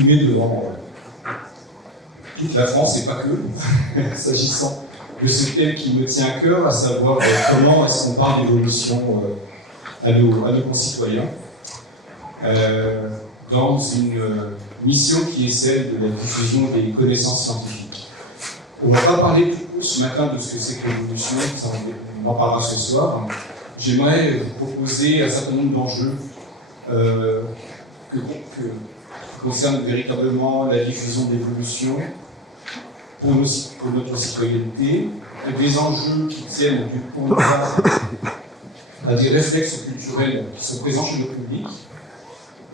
m'exprimer devant toute la France et pas que, s'agissant de ce thème qui me tient à cœur, à savoir comment est-ce qu'on parle d'évolution à nos concitoyens dans une mission qui est celle de la diffusion des connaissances scientifiques. On ne va pas parler ce matin de ce que c'est que l'évolution, on en parlera ce soir. J'aimerais vous proposer un certain nombre d'enjeux qui concernent véritablement la diffusion de l'évolution pour notre citoyenneté, des enjeux qui tiennent du point de vue à des réflexes culturels qui sont présents chez le public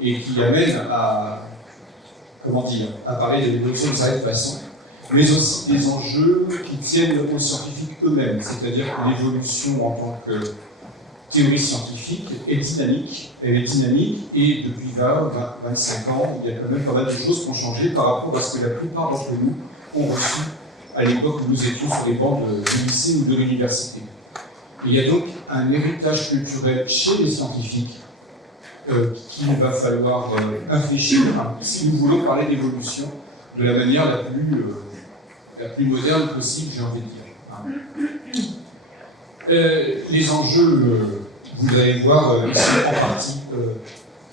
et qui amènent à parler de l'évolution de certaine façon, mais aussi des enjeux qui tiennent aux scientifiques eux-mêmes, c'est-à-dire que l'évolution en tant que théorie scientifique est dynamique, elle est dynamique, et depuis 20-25 ans, il y a quand même pas mal de choses qui ont changé par rapport à ce que la plupart d'entre nous ont reçu à l'époque où nous étions sur les bancs du lycée ou de l'université. Il y a donc un héritage culturel chez les scientifiques qu'il va falloir infléchir si nous voulons parler d'évolution de la manière la plus moderne possible, j'ai envie de dire. Les enjeux, vous allez voir, sont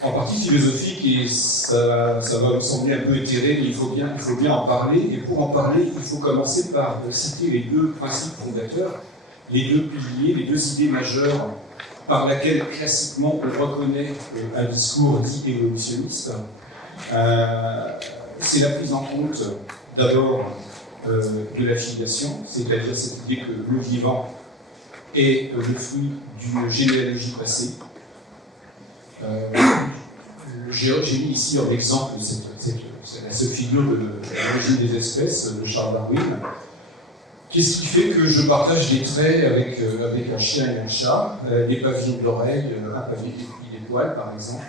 en partie philosophiques et ça va vous sembler un peu éthéré, mais il faut bien en parler. Et pour en parler, il faut commencer par citer les deux principes fondateurs, les deux piliers, les deux idées majeures par lesquelles, classiquement, on reconnaît un discours dit évolutionniste. C'est la prise en compte, d'abord, de la filiation, c'est-à-dire cette idée que le vivant est le fruit d'une généalogie passée. J'ai mis ici en exemple cette figure de l'origine des espèces de Charles Darwin. Qu'est-ce qui fait que je partage des traits avec un chien et un chat, des pavillons de l'oreille, un pavillon qui plie des poils par exemple?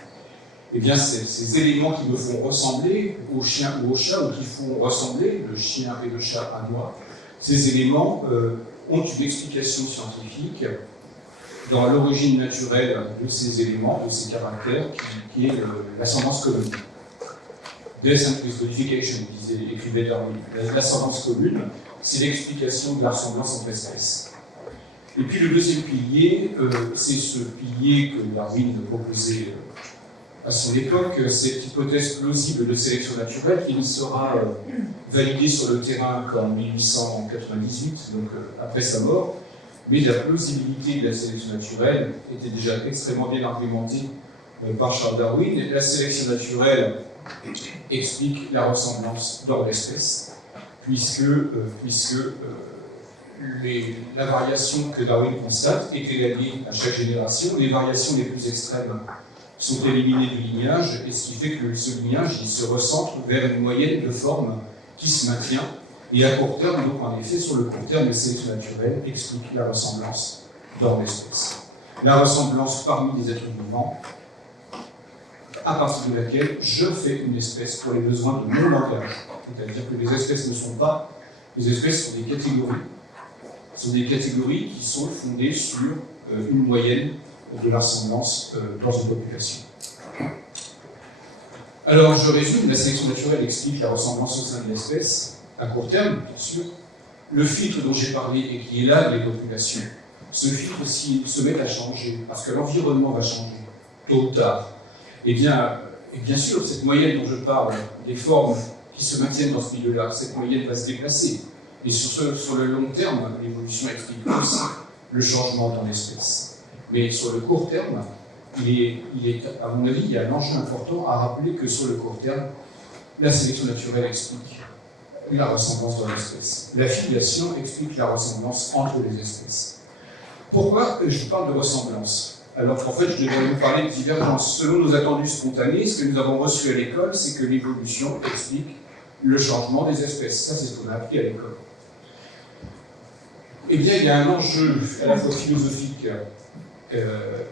Eh bien, ces éléments qui me font ressembler au chien ou au chat, ou qui font ressembler le chien et le chat à moi, ces éléments ont une explication scientifique dans l'origine naturelle de ces éléments, de ces caractères, qui est l'ascendance commune. Descent with modification, écrivait Darwin. L'ascendance commune, c'est l'explication de la ressemblance entre espèces. Et puis le deuxième pilier, c'est ce pilier que Darwin proposait à son époque, cette hypothèse plausible de sélection naturelle qui ne sera validée sur le terrain qu'en 1898, donc après sa mort, mais la plausibilité de la sélection naturelle était déjà extrêmement bien argumentée par Charles Darwin. La sélection naturelle explique la ressemblance dans l'espèce, puisque la variation que Darwin constate est égalée à chaque génération. Les variations les plus extrêmes sont éliminées du lignage, et ce qui fait que ce lignage il se recentre vers une moyenne de forme qui se maintient. Et à court terme, donc en effet, sur le court terme, la sélection naturelle explique la ressemblance dans l'espèce. La ressemblance parmi les êtres vivants, à partir de laquelle je fais une espèce pour les besoins de mon langage. C'est-à-dire que les espèces ne sont pas... Les espèces sont des catégories. Ce sont des catégories qui sont fondées sur une moyenne de la ressemblance dans une population. Alors, je résume, la sélection naturelle explique la ressemblance au sein de l'espèce, à court terme, bien sûr. Le filtre dont j'ai parlé et qui est là, les populations, ce filtre, s'il se met à changer, parce que l'environnement va changer, tôt ou tard, et bien sûr, cette moyenne dont je parle, des formes qui se maintiennent dans ce milieu-là, cette moyenne va se déplacer. Et sur le long terme, l'évolution explique aussi le changement dans l'espèce. Mais sur le court terme, à mon avis, il y a un enjeu important à rappeler que sur le court terme, la sélection naturelle explique la ressemblance dans l'espèce. La filiation explique la ressemblance entre les espèces. Pourquoi je parle de ressemblance? Alors qu'en fait, je devrais vous parler de divergence. Selon nos attendus spontanés, ce que nous avons reçu à l'école, c'est que l'évolution explique le changement des espèces. Ça, c'est ce qu'on a appris à l'école. Eh bien, il y a un enjeu à la fois philosophique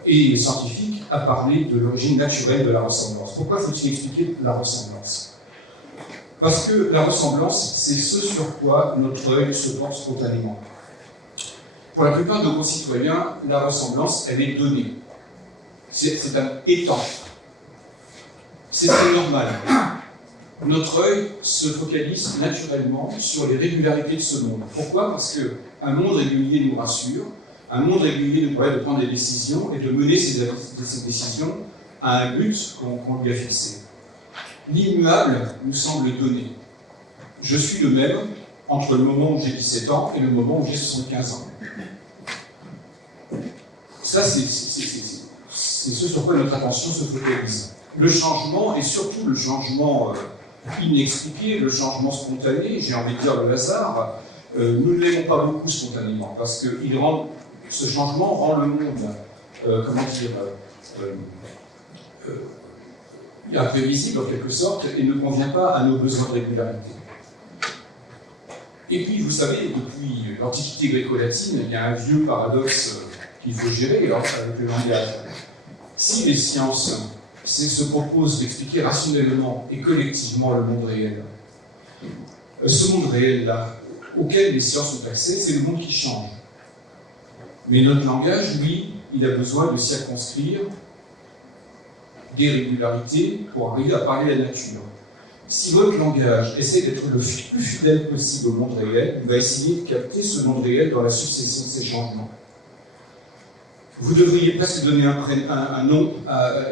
et scientifique à parler de l'origine naturelle de la ressemblance. Pourquoi faut-il expliquer la ressemblance? Parce que la ressemblance, c'est ce sur quoi notre œil se porte spontanément. Pour la plupart de nos concitoyens, la ressemblance, elle est donnée. C'est un étant. C'est très normal. notre œil se focalise naturellement sur les régularités de ce monde. Pourquoi? Parce qu'un monde régulier nous rassure, un monde régulier nous permet de prendre des décisions et de mener ces décisions à un but qu'on lui a fixé. L'immuable nous semble donné. Je suis le même entre le moment où j'ai 17 ans et le moment où j'ai 75 ans. Ça, c'est ce sur quoi notre attention se focalise. Le changement, et surtout le changement inexpliqué, le changement spontané, j'ai envie de dire le hasard, nous ne l'aimons pas beaucoup spontanément, parce que ce changement rend le monde, imprévisible en quelque sorte, et ne convient pas à nos besoins de régularité. Et puis, vous savez, depuis l'Antiquité gréco-latine, il y a un vieux paradoxe qu'il faut gérer avec le langage. Si les sciences se proposent d'expliquer rationnellement et collectivement le monde réel, ce monde réel-là, auquel les sciences ont accès, c'est le monde qui change. Mais notre langage, lui, il a besoin de circonscrire des régularités pour arriver à parler à la nature. Si votre langage essaie d'être le plus fidèle possible au monde réel, il va essayer de capter ce monde réel dans la succession de ces changements. Vous devriez presque donner un nom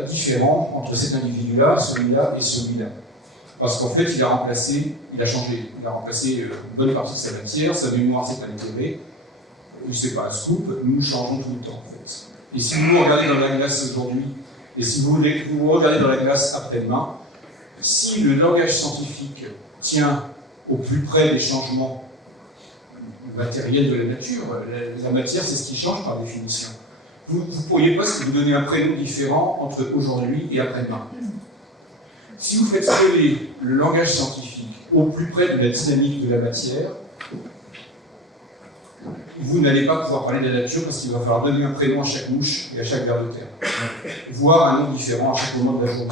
différent entre cet individu-là, celui-là et celui-là. Parce qu'en fait, il a changé. Il a remplacé une bonne partie de sa matière, sa mémoire s'est altérée. C'est pas un scoop, nous changeons tout le temps, en fait. Et si vous vous regardez dans la glace aujourd'hui, et si vous vous regardez dans la glace après-demain, si le langage scientifique tient au plus près des changements matériels de la nature, la matière, c'est ce qui change par définition. Vous pourriez presque vous donner un prénom différent entre aujourd'hui et après-demain. Si vous faites coller le langage scientifique au plus près de la dynamique de la matière, vous n'allez pas pouvoir parler de la nature parce qu'il va falloir donner un prénom à chaque mouche et à chaque ver de terre, voire un nom différent à chaque moment de la journée.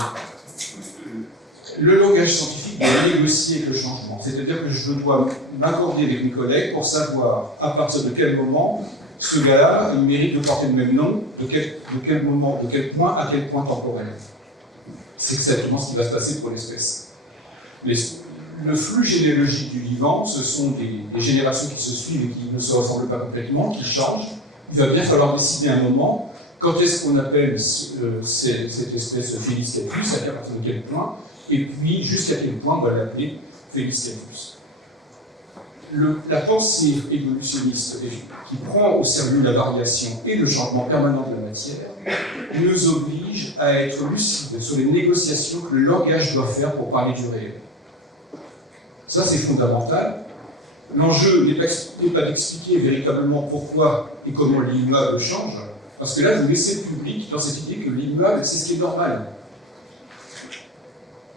Le langage scientifique doit négocier avec le changement, c'est-à-dire que je dois m'accorder avec mes collègues pour savoir à partir de quel moment ce gars-là, il mérite de porter le même nom, de quel moment, de quel point, à quel point temporel. C'est exactement ce qui va se passer pour l'espèce. Le flux généalogique du vivant, ce sont des générations qui se suivent et qui ne se ressemblent pas complètement, qui changent. Il va bien falloir décider un moment quand est-ce qu'on appelle cette espèce Felis catus, à partir de quel point, et puis jusqu'à quel point on va l'appeler Felis catus. La pensée évolutionniste qui prend au sérieux la variation et le changement permanent de la matière nous oblige à être lucides sur les négociations que le langage doit faire pour parler du réel. Ça, c'est fondamental. L'enjeu n'est pas d'expliquer véritablement pourquoi et comment l'immuable change, parce que là, vous laissez le public dans cette idée que l'immuable, c'est ce qui est normal.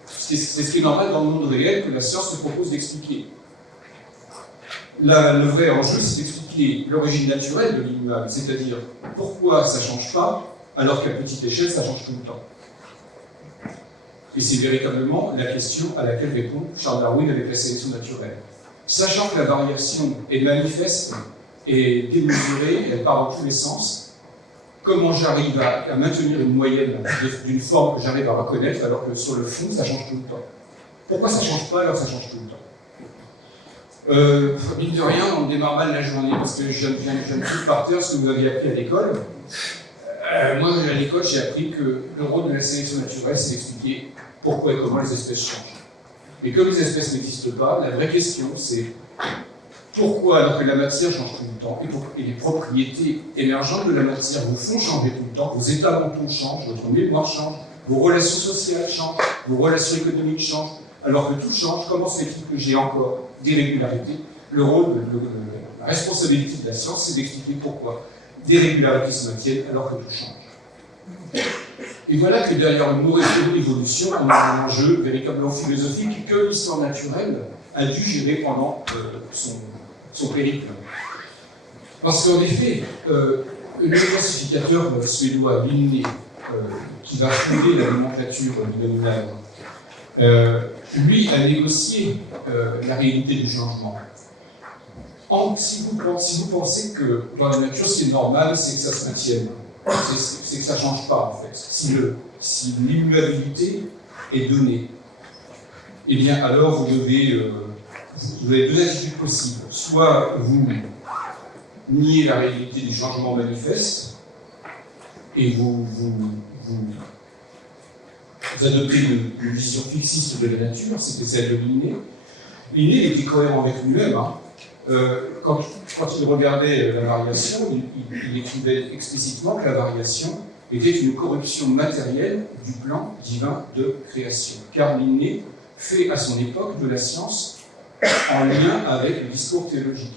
C'est ce qui est normal dans le monde réel que la science se propose d'expliquer. Le vrai enjeu, c'est d'expliquer l'origine naturelle de l'immuable, c'est-à-dire pourquoi ça ne change pas, alors qu'à petite échelle, ça change tout le temps. Et c'est véritablement la question à laquelle répond Charles Darwin avec la sélection naturelle. Sachant que la variation est manifeste et démesurée, elle part dans tous les sens, comment j'arrive à maintenir une moyenne d'une forme que j'arrive à reconnaître alors que sur le fond, ça change tout le temps? Pourquoi ça ne change pas alors que ça change tout le temps? Mine de rien, on démarre mal la journée parce que je viens tout par terre ce que vous aviez appris à l'école. Moi, à l'école, j'ai appris que le rôle de la sélection naturelle, c'est d'expliquer pourquoi et comment les espèces changent. Et comme les espèces n'existent pas, la vraie question, c'est pourquoi, alors que la matière change tout le temps, et les propriétés émergentes de la matière vous font changer tout le temps, vos états mentaux changent, votre mémoire change, vos relations sociales changent, vos relations économiques changent, alors que tout change, comment se fait-il que j'ai encore des régularités? La responsabilité de la science, c'est d'expliquer pourquoi des régularités se maintiennent alors que tout change. Et voilà que derrière le mot évolution, on a un enjeu véritablement philosophique que l'histoire naturelle a dû gérer pendant son périple. Parce qu'en effet, le classificateur suédois Linné, qui va fonder la nomenclature du nominal, lui a négocié la réalité du changement. Si vous pensez que dans la nature, ce qui est normal, c'est que ça se maintienne, c'est que ça ne change pas, en fait, si l'immuabilité est donnée. eh bien alors vous avez deux attitudes possibles. Soit vous niez la réalité du changement manifeste et vous adoptez une vision fixiste de la nature, c'était celle de Linné. Linné était cohérent avec lui-même. Hein. Quand il regardait la variation, il écrivait explicitement que la variation était une corruption matérielle du plan divin de création. Car Linné fait à son époque de la science en lien avec le discours théologique.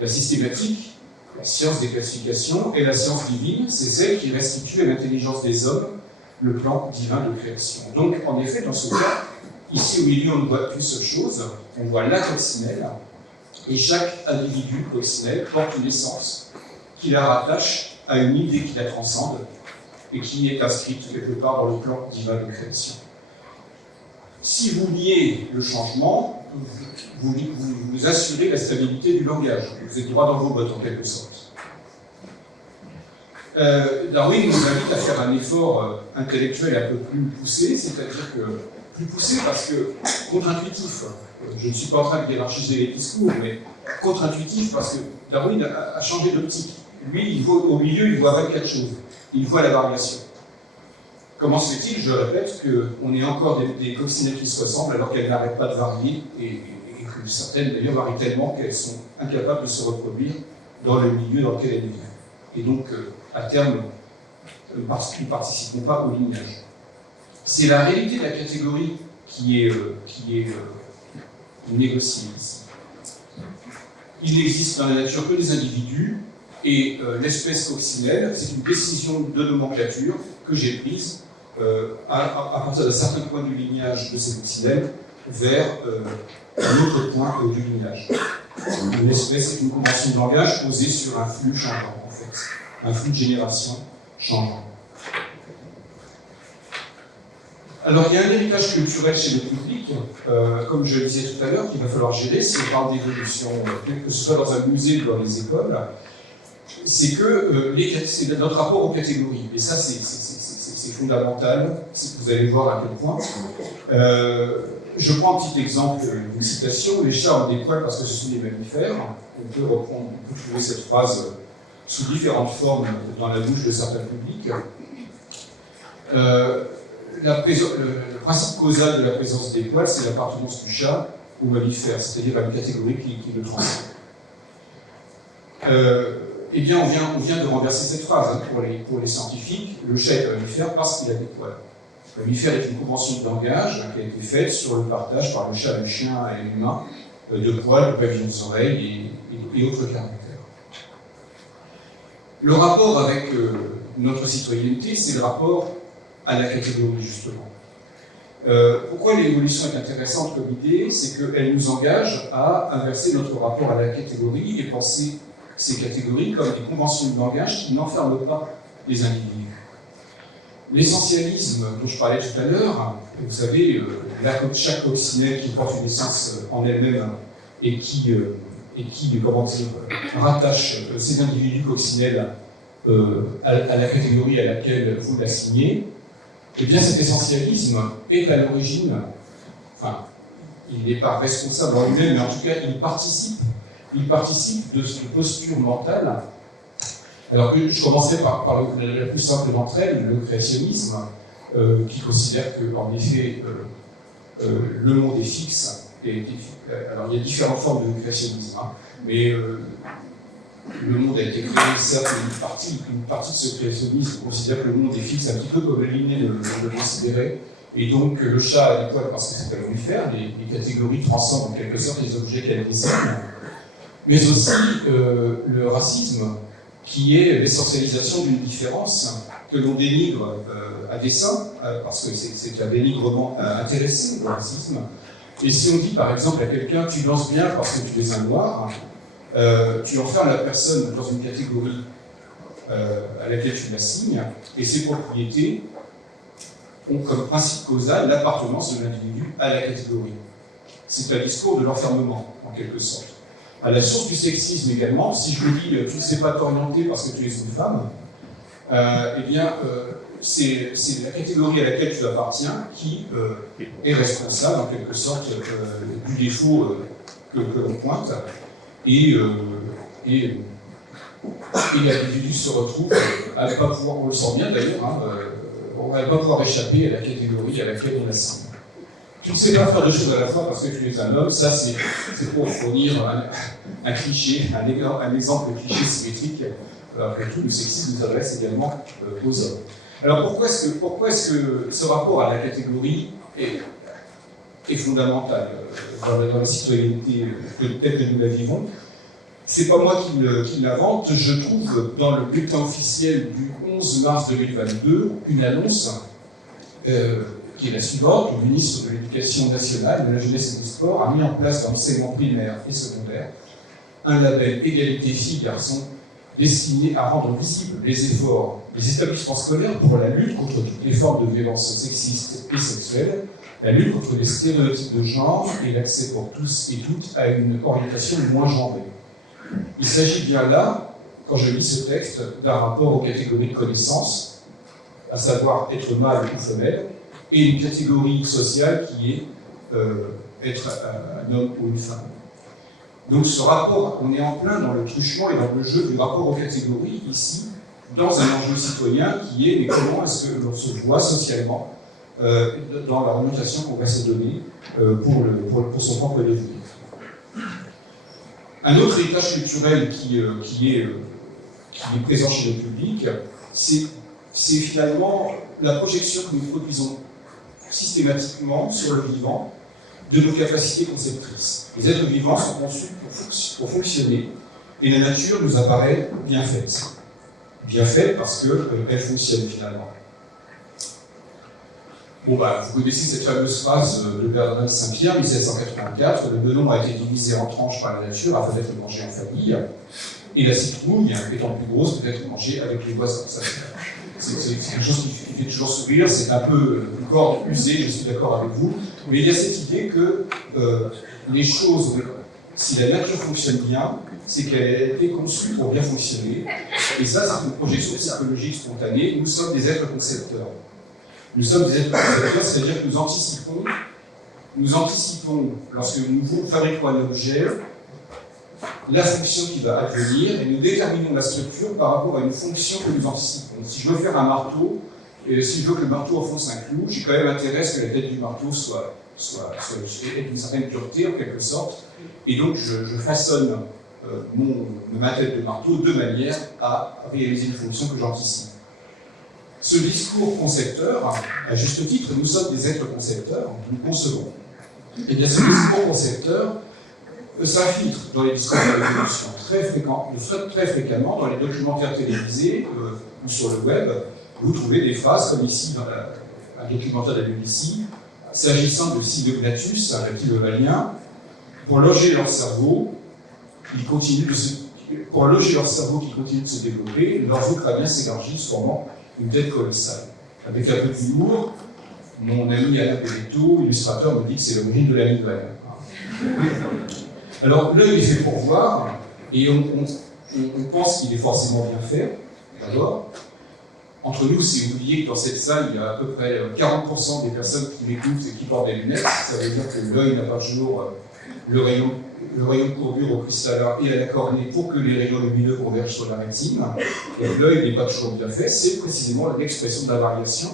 La systématique, la science des classifications, et la science divine, c'est celle qui restitue à l'intelligence des hommes le plan divin de création. Donc, en effet, dans ce cas, ici au milieu, on ne voit qu'une seule chose, on voit la coccinelle, et chaque individu coccinelle porte une essence qui la rattache à une idée qui la transcende et qui est inscrite quelque part dans le plan divin de création. Si vous niez le changement, vous assurez la stabilité du langage. Vous êtes droit dans vos bottes, en quelque sorte. Darwin nous invite à faire un effort intellectuel un peu plus poussé, c'est-à-dire que plus poussé parce que contre-intuitif. Je ne suis pas en train de hiérarchiser les discours, mais contre-intuitif parce que Darwin a changé d'optique. Lui, au milieu, il voit 24 choses. Il voit la variation. Comment se fait-il, je répète, qu'on ait encore des coccinelles qui se ressemblent alors qu'elles n'arrêtent pas de varier et que certaines d'ailleurs varient tellement qu'elles sont incapables de se reproduire dans le milieu dans lequel elles vivent. Et donc, à terme, nous ne participons pas au lignage. C'est la réalité de la catégorie qui est négociée ici. Il n'existe dans la nature que des individus, et l'espèce coccinelle, c'est une décision de nomenclature que j'ai prise à partir d'un certain point du lignage de ces coccinelles vers un autre point du lignage. Une espèce est une convention de langage posée sur un flux changeant, en fait, un flux de génération changeant. Alors, il y a un héritage culturel chez le public, comme je le disais tout à l'heure, qu'il va falloir gérer si on parle d'évolution, que ce soit dans un musée ou dans les écoles, c'est que c'est notre rapport aux catégories. Et ça, c'est fondamental, vous allez voir à quel point. Je prends un petit exemple d'une citation. Les chats ont des poils parce que ce sont des mammifères. On peut trouver cette phrase sous différentes formes dans la bouche de certains publics. Le principe causal de la présence des poils, c'est l'appartenance du chat au mammifère, c'est-à-dire à une catégorie qui le transcende. Eh bien, on vient de renverser cette phrase. Hein, pour les scientifiques, le chat est un mammifère parce qu'il a des poils. Le mammifère est une convention de langage qui a été faite sur le partage par le chat, le chien et l'humain de poils, de pavillons des oreilles et autres caractères. Le rapport avec notre citoyenneté, c'est le rapport à la catégorie, justement. Pourquoi l'évolution est intéressante comme idée? C'est qu'elle nous engage à inverser notre rapport à la catégorie et penser ces catégories comme des conventions de langage qui n'enferment pas les individus. L'essentialisme dont je parlais tout à l'heure, vous savez, chaque coccinelle qui porte une essence en elle-même et qui comment dire, rattache ces individus coccinelles à la catégorie à laquelle vous l'assignez, eh bien cet essentialisme est à l'origine, enfin, il n'est pas responsable en lui-même, mais en tout cas, il participe de cette posture mentale. Alors que je commencerai par la plus simple d'entre elles, le créationnisme, qui considère qu'en effet, le monde est fixe. Alors il y a différentes formes de créationnisme, hein, mais le monde a été créé, certes, mais une partie de ce créationnisme considère que le monde est fixe, un petit peu comme Linné le considérait, et donc le chat a des poils parce que c'est un mammifère, les catégories transcendent en quelque sorte les objets qu'elles dessinent, mais aussi le racisme, qui est l'essentialisation d'une différence que l'on dénigre à dessein, parce que c'est un dénigrement intéressé, le racisme. Et si on dit par exemple à quelqu'un « tu danses bien parce que tu es un noir », tu enfermes la personne dans une catégorie à laquelle tu l'assignes, et ses propriétés ont comme principe causal l'appartenance de l'individu à la catégorie. C'est un discours de l'enfermement, en quelque sorte. À la source du sexisme également, si je vous dis « tu ne sais pas t'orienter parce que tu es une femme », eh bien, c'est la catégorie à laquelle tu appartiens qui est responsable, en quelque sorte, du défaut que l'on pointe. Et l'individu se retrouve à ne pas pouvoir, on le sent bien d'ailleurs, hein, à ne pas pouvoir échapper à la catégorie à laquelle on assigne. Tu ne sais pas faire deux choses à la fois parce que tu es un homme, ça c'est pour fournir un cliché, un exemple cliché symétrique. Après tout, le sexisme nous adresse également aux hommes. Alors pourquoi est-ce que ce rapport à la catégorie est fondamental dans la citoyenneté telle que nous la vivons? C'est pas moi qui l'invente, je trouve dans le bulletin officiel du 11 mars 2022 une annonce qui est la suivante. Le ministre de l'Éducation nationale, de la jeunesse et des sports a mis en place dans l'enseignement primaire et secondaire un label égalité filles-garçons destiné à rendre visibles les efforts des établissements scolaires pour la lutte contre toutes les formes de violences sexistes et sexuelles, la lutte contre les stéréotypes de genre et l'accès pour tous et toutes à une orientation moins genrée. Il s'agit bien là, quand je lis ce texte, d'un rapport aux catégories de connaissances, à savoir être mâle ou femelle, et une catégorie sociale qui est être un homme ou une femme. Donc ce rapport, on est en plein dans le truchement et dans le jeu du rapport aux catégories, ici, dans un enjeu citoyen qui est mais comment est-ce que l'on se voit socialement dans l'orientation qu'on va se donner pour son propre devenir. Un autre héritage culturel qui est présent chez le public, c'est finalement la projection que nous produisons systématiquement sur le vivant de nos capacités conceptrices. Les êtres vivants sont conçus pour fonctionner et la nature nous apparaît bien faite. Bien faite parce qu'elle fonctionne finalement. Bon, vous connaissez cette fameuse phrase de Bernard de Saint-Pierre, 1784, le melon a été divisé en tranches par la nature afin d'être mangé en famille, et la citrouille, étant plus grosse, peut être mangée avec les voisins. C'est quelque chose qui fait toujours sourire, c'est un peu une corde usée, je suis d'accord avec vous, mais il y a cette idée que les choses, si la nature fonctionne bien, c'est qu'elle a été conçue pour bien fonctionner, et ça c'est une projection psychologique spontanée, nous sommes des êtres concepteurs. Nous sommes des êtres concepteurs, c'est-à-dire que nous anticipons, lorsque nous fabriquons un objet, la fonction qui va advenir, et nous déterminons la structure par rapport à une fonction que nous anticipons. Si je veux faire un marteau, et si je veux que le marteau enfonce un clou, j'ai quand même intérêt à ce que la tête du marteau soit d'une certaine dureté, en quelque sorte, et donc je façonne ma tête de marteau de manière à réaliser une fonction que j'anticipe. Ce discours concepteur, à juste titre, nous sommes des êtres concepteurs, nous concevons. Et bien ce discours concepteur s'infiltre dans les discours de l'évolution très fréquemment dans les documentaires télévisés ou sur le web. Vous trouvez des phrases comme ici dans un documentaire de la BBC, s'agissant de Cynognathus, un reptile ovalien, pour loger leur cerveau qui continue de se développer, leurs os crâniens s'élargissent, formant une tête colossale. Avec un peu d'humour, mon ami Alain Pelletto, illustrateur, me dit que c'est l'origine de la nouvelle. Alors, l'œil est fait pour voir, et on pense qu'il est forcément bien fait, d'abord. Entre nous, c'est oublié que dans cette salle, il y a à peu près 40% des personnes qui m'écoutent et qui portent des lunettes. Ça veut dire que l'œil n'a pas toujours le rayon de courbure au cristallin et à la cornée pour que les rayons lumineux convergent sur la rétine. Donc l'œil n'est pas toujours bien fait, c'est précisément l'expression de la variation.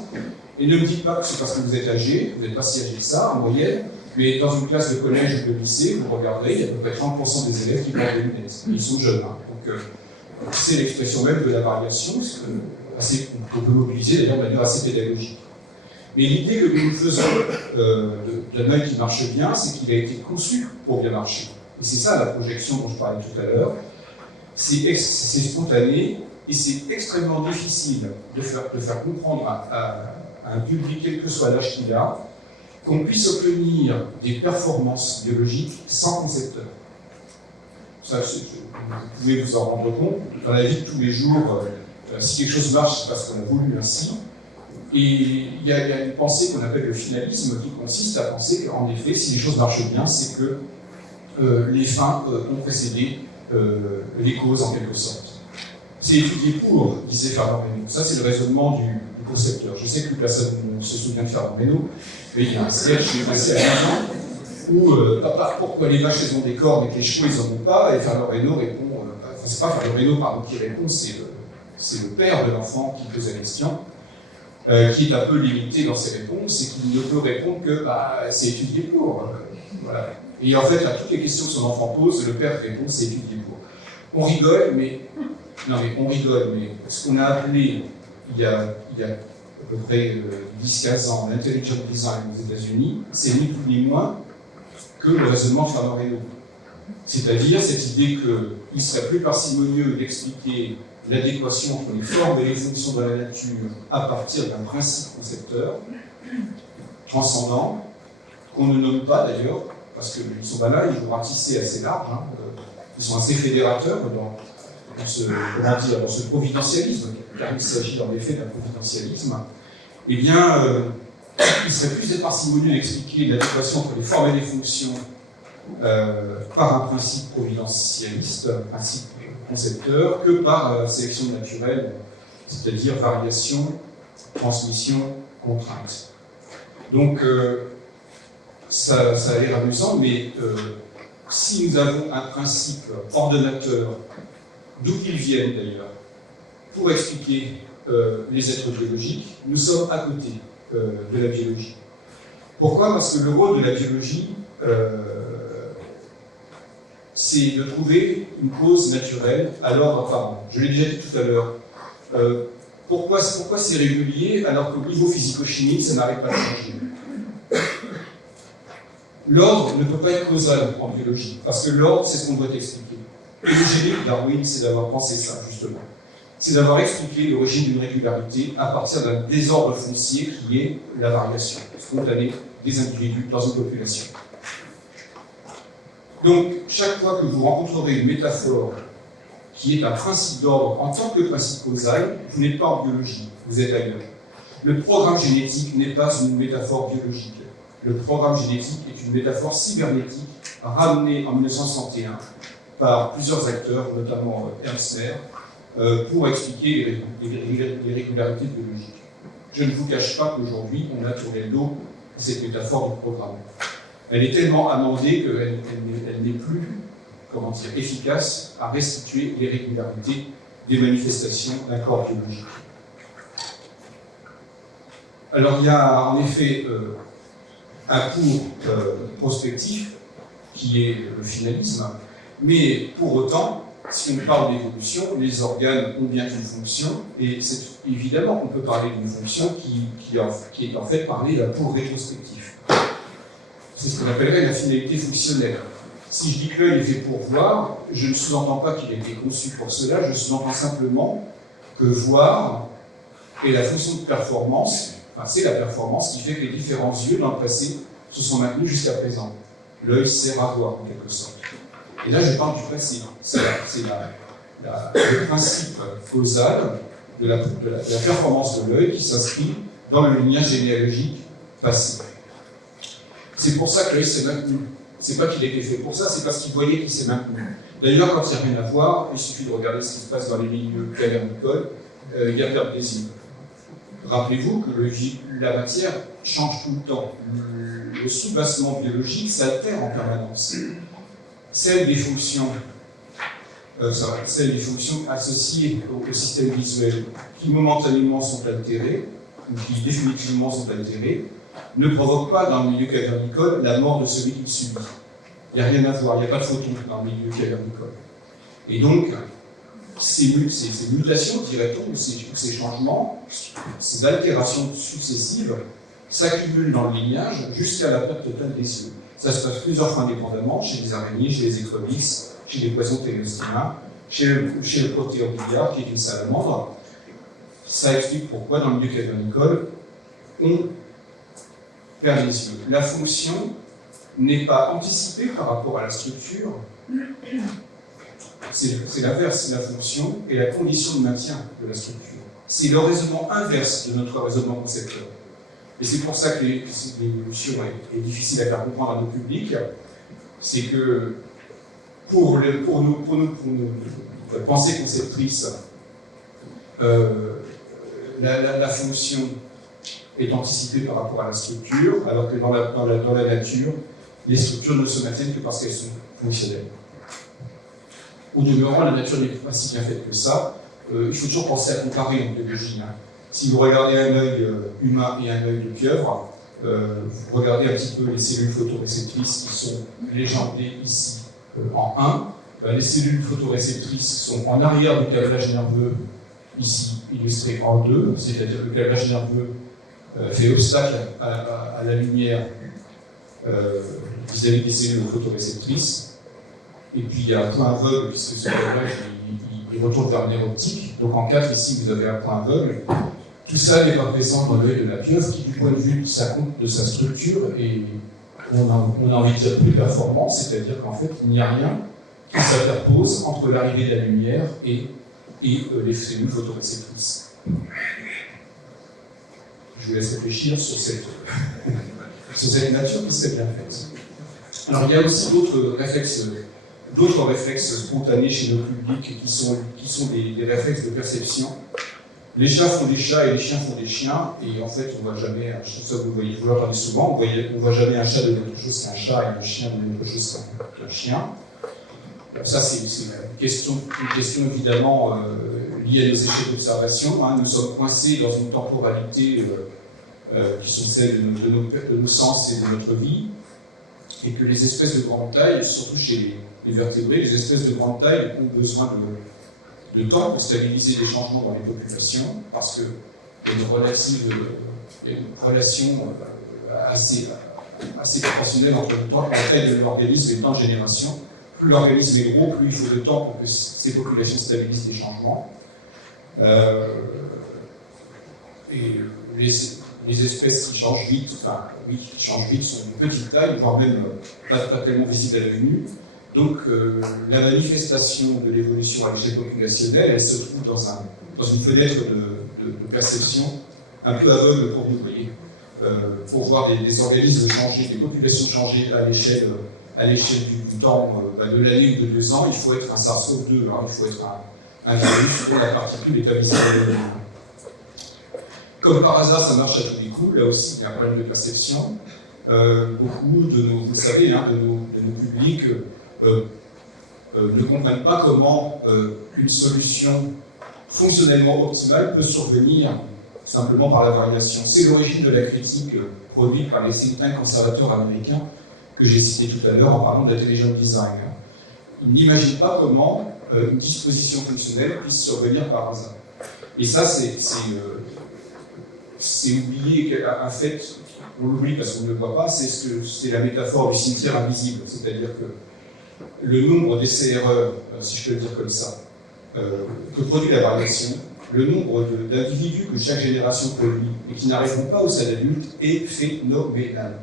Et ne me dites pas que c'est parce que vous êtes âgé, vous n'êtes pas si âgé que ça, en moyenne, mais dans une classe de collège ou de lycée, vous regarderez, il y a à peu près 30% des élèves qui portent des lunettes. Ils sont jeunes, hein. Donc c'est l'expression même de la variation, qu'on peut mobiliser d'ailleurs de manière assez pédagogique. Mais l'idée que nous faisons d'un œil qui marche bien, c'est qu'il a été conçu pour bien marcher. Et c'est ça la projection dont je parlais tout à l'heure. C'est spontané et c'est extrêmement difficile de faire comprendre à un public, quel que soit l'âge qu'il a, qu'on puisse obtenir des performances biologiques sans concepteur. Ça, vous pouvez vous en rendre compte. Dans la vie de tous les jours, si quelque chose marche, c'est parce qu'on a voulu ainsi. Et il y a une pensée qu'on appelle le finalisme qui consiste à penser qu'en effet, si les choses marchent bien, c'est que les fins ont précédé les causes en quelque sorte. C'est étudié pour, disait Fernand Reynaud. Ça, c'est le raisonnement du concepteur. Je sais que plus personne ne se souvient de Fernand Reynaud, mais il y a un sketch qui est passé à 10 ans où papa, pourquoi les vaches elles ont des cornes et que les chevaux ils en ont pas, et Fernand Reynaud répond, enfin c'est pas Fernand Reynaud pardon qui répond, c'est le père de l'enfant qui pose la question, qui est un peu limité dans ses réponses et qui ne peut répondre que bah, c'est étudié pour. Voilà. Et en fait, à toutes les questions que son enfant pose, le père répond c'est étudié pour. On rigole, mais ce qu'on a appelé il y a à peu près 10-15 ans l'intelligent design aux États-Unis, c'est ni plus ni moins que le raisonnement de Fernand Reynaud. C'est-à-dire cette idée qu'il serait plus parcimonieux d'expliquer l'adéquation entre les formes et les fonctions de la nature à partir d'un principe concepteur transcendant, qu'on ne nomme pas d'ailleurs, parce qu'ils sont pas là, ils vont ratisser assez large, hein, ils sont assez fédérateurs dans ce providentialisme, car il s'agit en effet d'un providentialisme. Eh bien, il serait plus parcimonieux d'expliquer l'adéquation entre les formes et les fonctions par un principe providentialiste, un principe concepteur, que par sélection naturelle, c'est-à-dire variation, transmission, contrainte. Donc, ça a l'air amusant, mais si nous avons un principe ordonnateur, d'où qu'ils viennent d'ailleurs, pour expliquer les êtres biologiques, nous sommes à côté de la biologie. Pourquoi? Parce que le rôle de la biologie, c'est de trouver une cause naturelle à l'ordre apparent. Je l'ai déjà dit tout à l'heure. Pourquoi c'est régulier alors qu'au niveau physico-chimique, ça n'arrête pas de changer? L'ordre ne peut pas être causal en biologie, parce que l'ordre, c'est ce qu'on doit expliquer. Et le génie de Darwin, c'est d'avoir pensé ça, justement. C'est d'avoir expliqué l'origine d'une régularité à partir d'un désordre foncier qui est la variation spontanée des individus dans une population. Donc, chaque fois que vous rencontrerez une métaphore qui est un principe d'ordre en tant que principe causal, vous n'êtes pas en biologie, vous êtes ailleurs. Le programme génétique n'est pas une métaphore biologique. Le programme génétique est une métaphore cybernétique ramenée en 1961 par plusieurs acteurs, notamment Ernst Mayr, pour expliquer les régularités biologiques. Je ne vous cache pas qu'aujourd'hui, on a tourné le dos à cette métaphore du programme. Elle est tellement amendée qu'elle n'est plus, comment dire, efficace à restituer les régularités des manifestations d'un corps biologique. Alors il y a en effet un cours prospectif qui est le finalisme, mais pour autant, si on parle d'évolution, les organes ont bien une fonction, et c'est évidemment qu'on peut parler d'une fonction qui est en fait parlée d'un cours rétrospectif. C'est ce qu'on appellerait la finalité fonctionnelle. Si je dis que l'œil est fait pour voir, je ne sous-entends pas qu'il a été conçu pour cela, je sous-entends simplement que voir est la fonction de performance, enfin c'est la performance qui fait que les différents yeux dans le passé se sont maintenus jusqu'à présent. L'œil sert à voir en quelque sorte. Et là je parle du passé, c'est le principe causal de la performance de l'œil qui s'inscrit dans le lignage généalogique passé. C'est pour ça que l'œil s'est maintenu. C'est pas qu'il a été fait pour ça, c'est parce qu'il voyait qu'il s'est maintenu. D'ailleurs, quand il n'y a rien à voir, il suffit de regarder ce qui se passe dans les milieux cavernicoles, il y a perte des yeux. Rappelez-vous que la matière change tout le temps. Le soubassement biologique s'altère en permanence. Celles des fonctions associées au système visuel qui momentanément sont altérées, ou qui définitivement sont altérées, ne provoquent pas dans le milieu cavernicole la mort de celui qui le subit. Il n'y a rien à voir, il n'y a pas de photon dans le milieu cavernicole. Et donc, ces mutations, dirait-on, ou ces changements, ces altérations successives, s'accumulent dans le lignage jusqu'à la perte totale des yeux. Ça se passe plusieurs fois indépendamment, chez les araignées, chez les écrevisses, chez les poissons téléostiniens, chez le protéorhidiard, qui est une salamandre. Ça explique pourquoi, dans le milieu cavernicole, on perd les yeux. La fonction n'est pas anticipée par rapport à la structure, c'est l'inverse, c'est la fonction et la condition de maintien de la structure. C'est le raisonnement inverse de notre raisonnement concepteur. Et c'est pour ça que l'évolution est difficile à faire comprendre à nos publics. C'est que pour nos pensées conceptrices, la fonction est anticipée par rapport à la structure, alors que dans la nature, les structures ne se maintiennent que parce qu'elles sont fonctionnelles. Au demeurant, la nature n'est pas si bien faite que ça. Il faut toujours penser à comparer en biologie. Hein. Si vous regardez un œil humain et un œil de pieuvre, vous regardez un petit peu les cellules photoréceptrices qui sont légendées ici en 1. Les cellules photoréceptrices sont en arrière du câblage nerveux, ici illustré en 2, c'est-à-dire que le câblage nerveux fait obstacle à la lumière vis-à-vis des cellules photoréceptrices. Et puis il y a un point aveugle, puisque ce câblage il retourne vers le nerf optique. Donc en 4, ici, vous avez un point aveugle. Tout ça n'est pas présent dans l'œil de la pieuvre, qui, du point de vue de sa structure, et on a envie de dire plus performant, c'est-à-dire qu'en fait, il n'y a rien qui s'interpose entre l'arrivée de la lumière et les cellules photoréceptrices. Je vous laisse réfléchir sur cette nature qui serait bien faite. Alors, il y a aussi d'autres réflexes spontanés chez nos publics qui sont des réflexes de perception. Les chats font des chats et les chiens font des chiens, et en fait, on ne voit jamais un chat, ça vous l'entendez souvent, on ne voit jamais un chat devenir autre chose qu'un chat et un chien devenir autre chose qu'un chien. Ça, c'est une question évidemment liée à nos échecs d'observation. Hein. Nous sommes coincés dans une temporalité qui sont celles de nos sens et de notre vie, et que les espèces de grande taille, surtout chez les vertébrés, les espèces de grande taille ont besoin de temps pour stabiliser des changements dans les populations, parce qu'il y a une relation assez proportionnelle entre le temps, la taille de l'organisme et le temps de génération. Plus l'organisme est gros, plus il faut de temps pour que ces populations stabilisent des changements. Et les espèces qui changent vite, qui changent vite sont de petite taille, voire même pas tellement visibles à l'œil nu. Donc la manifestation de l'évolution à l'échelle populationnelle, elle se trouve dans une fenêtre de perception un peu aveugle pour nous, voyez, pour voir des organismes changer, des populations changer à l'échelle du temps de l'année ou de 2 ans. Il faut être un SARS-CoV-2, hein, il faut être un virus dont la particule est invisible à l'œil nu. Comme par hasard, ça marche à tous les coups. Là aussi, il y a un problème de perception. Beaucoup de nos, vous le savez, hein, de nos publics ne comprennent pas comment une solution fonctionnellement optimale peut survenir simplement par la variation. C'est l'origine de la critique produite par les think tanks conservateurs américains que j'ai cité tout à l'heure en parlant d'intelligent design. Ils n'imaginent pas comment une disposition fonctionnelle puisse survenir par hasard. Et ça, c'est oublier un fait, on l'oublie parce qu'on ne le voit pas, c'est la métaphore du cimetière invisible, c'est-à-dire que le nombre d'essais-erreurs, si je peux le dire comme ça, que produit la variation, le nombre d'individus que chaque génération produit et qui n'arriveront pas au stade adulte est phénoménal.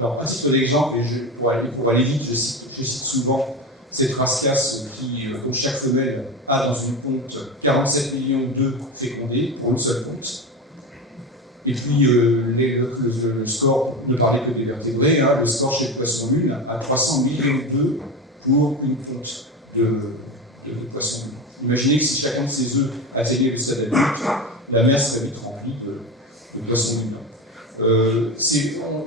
Alors, à titre d'exemple, et pour aller vite, je cite souvent cette rascasse dont chaque femelle a dans une ponte 47 millions d'œufs fécondés pour une seule ponte. Et puis le score, ne parlait que des vertébrés, hein, le score chez le poisson lune a 300 millions d'œufs pour une ponte de poisson lune. Imaginez que si chacun de ces œufs atteignait le stade adulte, la mer serait vite remplie de poissons lunes.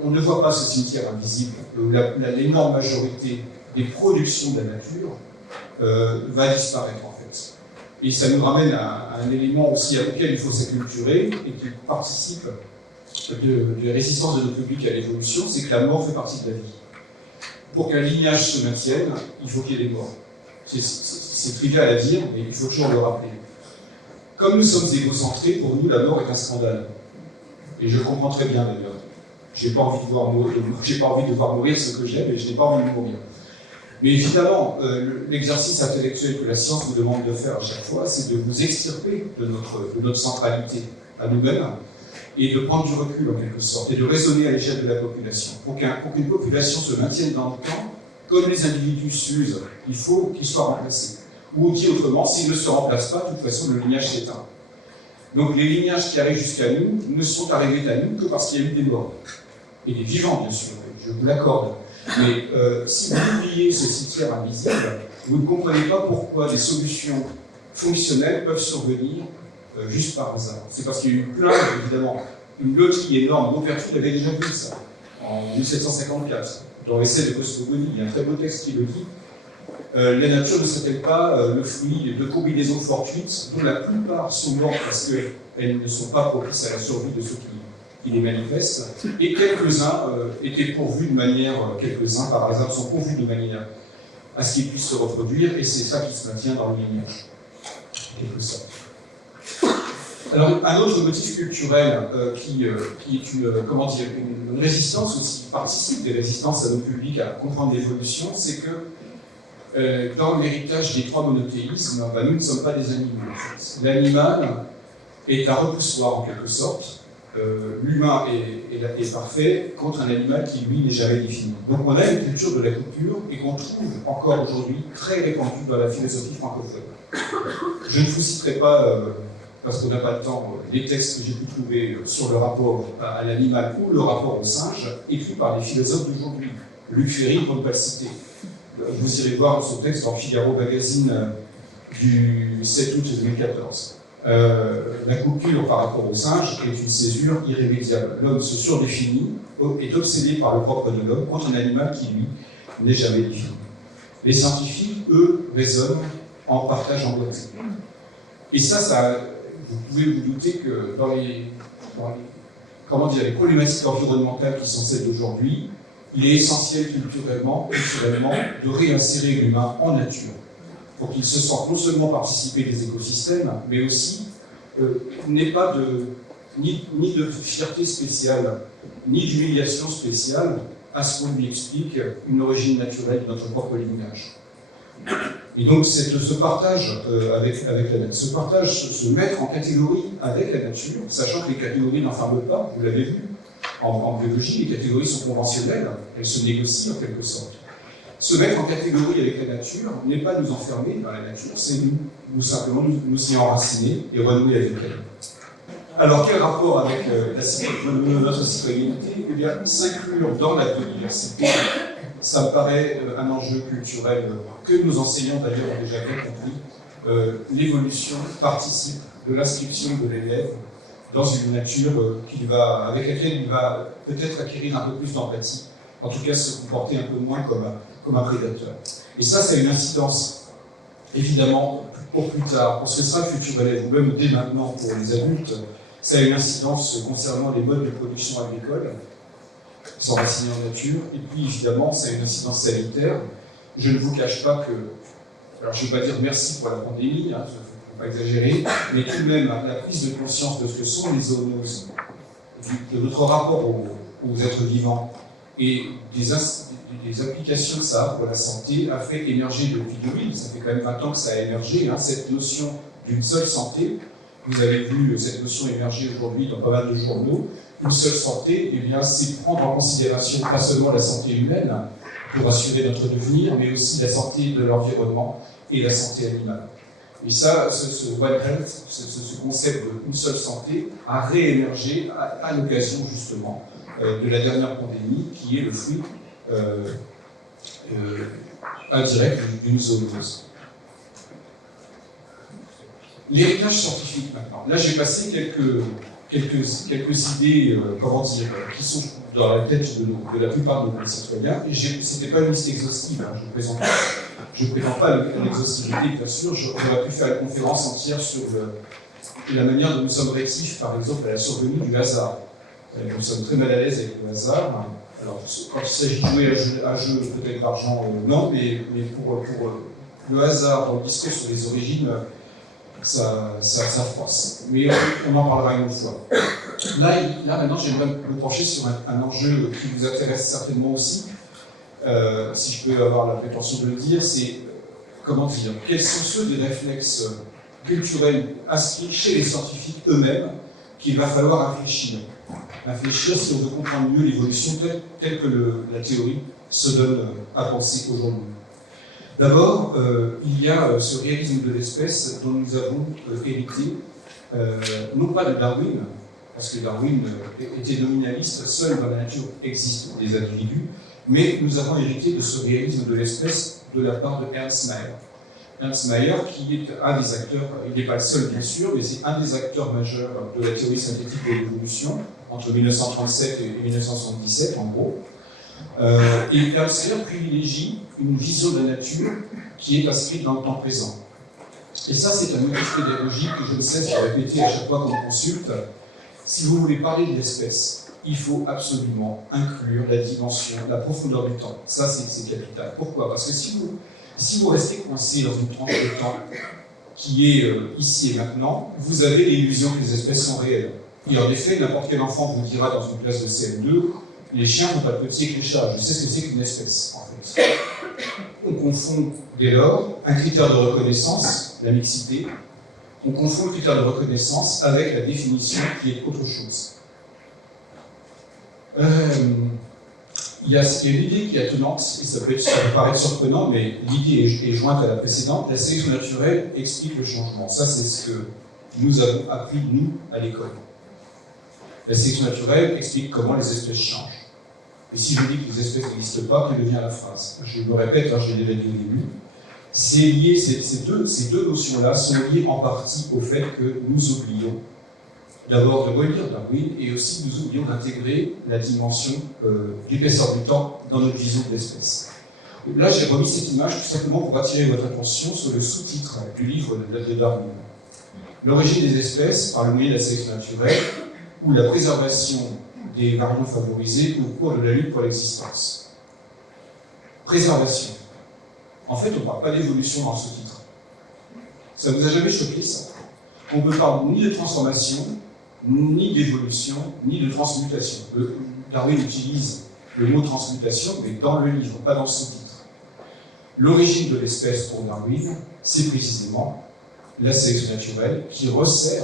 On ne voit pas ce cimetière invisible. L'énorme majorité des productions de la nature va disparaître en fait. Et ça nous ramène à un élément aussi auquel il faut s'acculturer et qui participe de la résistance de nos publics à l'évolution, c'est que la mort fait partie de la vie. Pour qu'un lignage se maintienne, il faut qu'il y ait des morts. C'est trivial à dire, mais il faut toujours le rappeler. Comme nous sommes égocentrés, pour nous, la mort est un scandale. Et je comprends très bien d'ailleurs. J'ai pas envie de voir mourir ce que j'aime, et je n'ai pas envie de mourir. Mais évidemment, l'exercice intellectuel que la science vous demande de faire à chaque fois, c'est de vous extirper de notre centralité à nous-mêmes et de prendre du recul en quelque sorte, et de raisonner à l'échelle de la population. Pour qu'une population se maintienne dans le temps, comme les individus s'usent, il faut qu'ils soient remplacés. Ou dit autrement, s'ils ne se remplacent pas, de toute façon, le lignage s'éteint. Donc les lignages qui arrivent jusqu'à nous ne sont arrivés à nous que parce qu'il y a eu des morts. Et des vivants, bien sûr, je vous l'accorde. Mais si vous oubliez ce cimetière invisible, vous ne comprenez pas pourquoi des solutions fonctionnelles peuvent survenir juste par hasard. C'est parce qu'il y a eu plein, évidemment, une loterie énorme. Maupertuis avait déjà vu ça, en 1754, dans l'essai de Cosmogonie. Il y a un très beau texte qui le dit. La nature ne serait-elle pas le fruit de combinaisons fortuites, dont la plupart sont mortes parce qu'elles ne sont pas propices à la survie de ceux qui les manifestent, et quelques-uns étaient pourvus de manière, quelques-uns par hasard sont pourvus de manière à ce qu'ils puissent se reproduire, et c'est ça qui se maintient dans le lignage, quelque sorte. Alors, un autre motif culturel qui est une résistance aussi, qui participe des résistances à nos publics à comprendre l'évolution, c'est que dans l'héritage des trois monothéismes, nous ne sommes pas des animaux. En fait. L'animal est un repoussoir en quelque sorte. L'humain est parfait contre un animal qui, lui, n'est jamais défini. Donc on a une culture de la coupure et qu'on trouve encore aujourd'hui très répandue dans la philosophie francophone. Je ne vous citerai pas, parce qu'on n'a pas le temps, les textes que j'ai pu trouver sur le rapport à l'animal ou le rapport au singe, écrits par les philosophes d'aujourd'hui. Luc Ferry, pour ne pas le citer. Vous irez voir son texte dans Figaro Magazine du 7 août 2014. La coupure par rapport au singe est une césure irrémédiable. L'homme se surdéfinit, est obsédé par le propre de l'homme contre un animal qui, lui, n'est jamais défini. Les scientifiques, eux, raisonnent en partage emboîté. Et ça, vous pouvez vous douter que dans les problématiques environnementales qui sont celles d'aujourd'hui, il est essentiel culturellement de réinsérer l'humain en nature, pour qu'il se sente non seulement participer des écosystèmes, mais aussi n'ait pas ni de fierté spéciale, ni d'humiliation spéciale à ce qu'on lui explique une origine naturelle de notre propre lignage. Et donc ce partage se mettre en catégorie avec la nature, sachant que les catégories n'enferment pas, vous l'avez vu, en biologie, les catégories sont conventionnelles, elles se négocient en quelque sorte. Se mettre en catégorie avec la nature n'est pas nous enfermer dans la nature, c'est nous simplement nous y enraciner et renouer avec elle. Alors quel rapport avec notre citoyenneté? Eh bien, s'inclure dans la biodiversité, ça me paraît un enjeu culturel que nos enseignants d'ailleurs ont déjà bien compris. L'évolution participe de l'inscription de l'élève dans une nature avec laquelle il va peut-être acquérir un peu plus d'empathie, en tout cas se comporter un peu moins comme un prédateur. Et ça a une incidence, évidemment, pour plus tard, pour ce que sera le futur élève, ou même dès maintenant pour les adultes, ça a une incidence concernant les modes de production agricole, s'enraciner en nature, et puis évidemment, ça a une incidence sanitaire. Je ne vous cache pas que, alors je ne vais pas dire merci pour la pandémie, hein, pas exagérer, mais tout de même, la prise de conscience de ce que sont les zoonoses, de notre rapport aux êtres vivants et des applications que ça a pour la santé a fait émerger depuis 2000, ça fait quand même 20 ans que ça a émergé, hein, cette notion d'une seule santé. Vous avez vu cette notion émerger aujourd'hui dans pas mal de journaux. Une seule santé, eh bien, c'est prendre en considération pas seulement la santé humaine pour assurer notre devenir, mais aussi la santé de l'environnement et la santé animale. Et ça, ce One Health, ce concept d'une seule santé, a réémergé à l'occasion justement de la dernière pandémie, qui est le fruit indirect d'une zoonose. L'héritage scientifique maintenant. Là, j'ai passé quelques idées, qui sont dans la tête de la plupart de nos concitoyens. Et ce n'était pas une liste exhaustive, hein, je ne prétends pas l'exhaustivité, bien sûr. J'aurais pu faire une conférence entière sur la manière dont nous sommes réactifs, par exemple, à la survenue du hasard. Nous sommes très mal à l'aise avec le hasard. Alors, quand il s'agit de jouer à un jeu peut-être d'argent, non, mais pour le hasard, dans le discours sur les origines, ça froisse. Mais on en parlera une autre fois. Là maintenant, j'aimerais me pencher sur un enjeu qui vous intéresse certainement aussi, si je peux avoir la prétention de le dire, c'est, quels sont ceux des réflexes culturels inscrits chez les scientifiques eux-mêmes qu'il va falloir réfléchir si on veut comprendre mieux l'évolution telle que la théorie se donne à penser aujourd'hui. D'abord, il y a ce réalisme de l'espèce dont nous avons hérité, non pas de Darwin, parce que Darwin était nominaliste, seul dans la nature existent des individus, mais nous avons hérité de ce réalisme de l'espèce de la part de Ernst Mayr. Ernst Mayr, qui est un des acteurs, il n'est pas le seul bien sûr, mais c'est un des acteurs majeurs de la théorie synthétique de l'évolution, entre 1937 et 1977 en gros. Et Ernst Mayr privilégie une vision de la nature qui est inscrite dans le temps présent. Et ça, c'est un motif pédagogique que je ne cesse de répéter à chaque fois qu'on consulte. Si vous voulez parler de l'espèce, il faut absolument inclure la dimension, la profondeur du temps. Ça, c'est capital. Pourquoi? Parce que si vous restez coincé dans une tranche de temps qui est ici et maintenant, vous avez l'illusion que les espèces sont réelles. Et en effet, n'importe quel enfant vous dira dans une classe de CM2, les chiens sont pas petits que les chats. Je sais ce que c'est qu'une espèce, en fait. On confond dès lors un critère de reconnaissance, la mixité, on confond le critère de reconnaissance avec la définition qui est autre chose. Il y a une idée qui est attenante, et ça peut paraître surprenant, mais l'idée est jointe à la précédente. La sélection naturelle explique le changement. Ça, c'est ce que nous avons appris, nous, à l'école. La sélection naturelle explique comment les espèces changent. Et si je dis que les espèces n'existent pas, que devient la phrase? Je me répète, je l'ai déjà dit au début. C'est lié, ces deux notions-là sont liées en partie au fait que nous oublions d'abord de relire Darwin et aussi nous oublions d'intégrer la dimension d'épaisseur du temps dans notre vision de l'espèce. Là, j'ai remis cette image tout simplement pour attirer votre attention sur le sous-titre du livre de Darwin. L'origine des espèces par le moyen de la sélection naturelle ou la préservation des variants favorisés au cours de la lutte pour l'existence. Préservation. En fait, on ne parle pas d'évolution dans le sous-titre. Ça ne vous a jamais choqué, ça? On ne parle ni de transformation, ni d'évolution, ni de transmutation. Darwin utilise le mot transmutation, mais dans le livre, pas dans le sous-titre. L'origine de l'espèce pour Darwin, c'est précisément la sélection naturelle qui resserre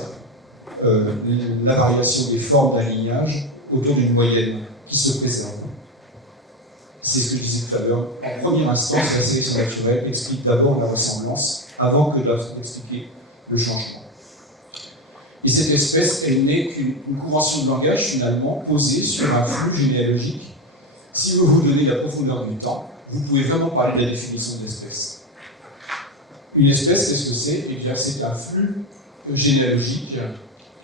la variation des formes d'un lignage autour d'une moyenne qui se préserve. C'est ce que je disais tout à l'heure. En première instance, la sélection naturelle explique d'abord la ressemblance avant que d'expliquer le changement. Et cette espèce, elle n'est qu'une convention de langage finalement posée sur un flux généalogique. Si vous vous donnez la profondeur du temps, vous pouvez vraiment parler de la définition de l'espèce. Une espèce, qu'est-ce que c'est? Eh bien, c'est un flux généalogique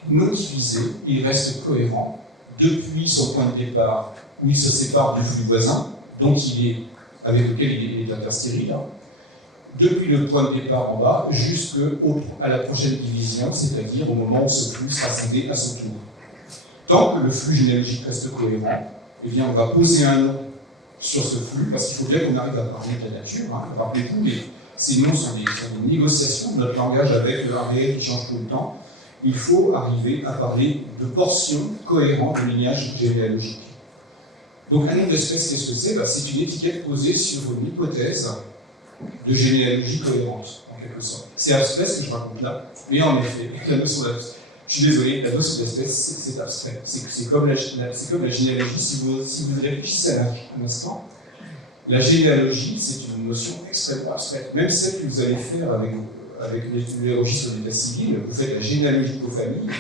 non divisé, il reste cohérent depuis son point de départ où il se sépare du flux voisin, avec lequel il est interstérile, depuis le point de départ en bas jusqu'à la prochaine division, c'est-à-dire au moment où ce flux sera scindé à son tour. Tant que le flux généalogique reste cohérent, eh bien on va poser un nom sur ce flux, parce qu'il faut bien qu'on arrive à parler de la nature. Rappelez-vous, ces noms sont des négociations de notre langage avec un réel qui change tout le temps. Il faut arriver à parler de portions cohérentes de lignage généalogique. Donc un nom d'espèce, qu'est-ce que c'est? C'est une étiquette posée sur une hypothèse de généalogie cohérente, en quelque sorte. C'est abstrait ce que je raconte là, mais en effet, la notion d'espèce, je suis désolé, la notion d'espèce, c'est abstrait. C'est comme la généalogie, si vous réfléchissez à un instant, la généalogie, c'est une notion extrêmement abstraite. Même celle que vous allez faire avec les registres d'état civil, vous faites la généalogie de vos familles,